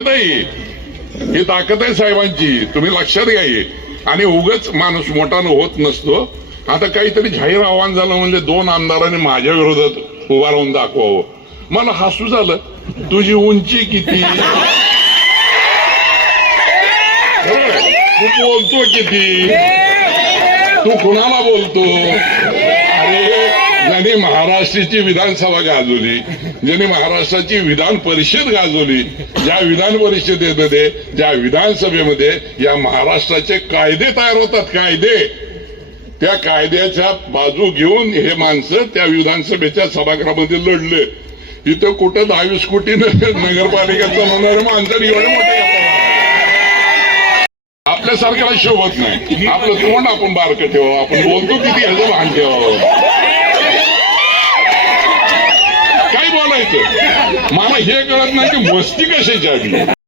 नाही, ही ताकद आहे साहेबांची, तुम्ही लक्षात घ्या हे. आणि उगाच माणूस मोठानं होत नसतो. आता काहीतरी जाहीर आव्हान झालं म्हणजे 2 आमदारांनी माझ्या विरोधात उभा राहून दाखवावं. मला हसू झालं. तुझी उंची किती, तू बोलतो किती, तू कुणाला बोलतो? अरे ज्यांनी महाराष्ट्राची विधानसभा गाजवली, ज्यांनी महाराष्ट्राची विधान परिषद गाजवली, ज्या विधान परिषदेमध्ये, ज्या विधानसभेमध्ये या महाराष्ट्राचे कायदे तयार होतात, कायदे, त्या कायद्याच्या बाजू घेऊन हे माणसं त्या विधानसभेच्या सभागृहामध्ये लढले. इथं कुठं 10-20 कोटीनं नगरपालिका चालवणारे माणसं एवढे मोठे आपल्यासारख्याला शोभत नाही. आपलं तोंड आपण बारकं ठेवावं, आपण बोलतो किती ह्याचं भान ठेवावं. काय बोलायचं मला हे कळत नाही की मस्ती कशाची आली.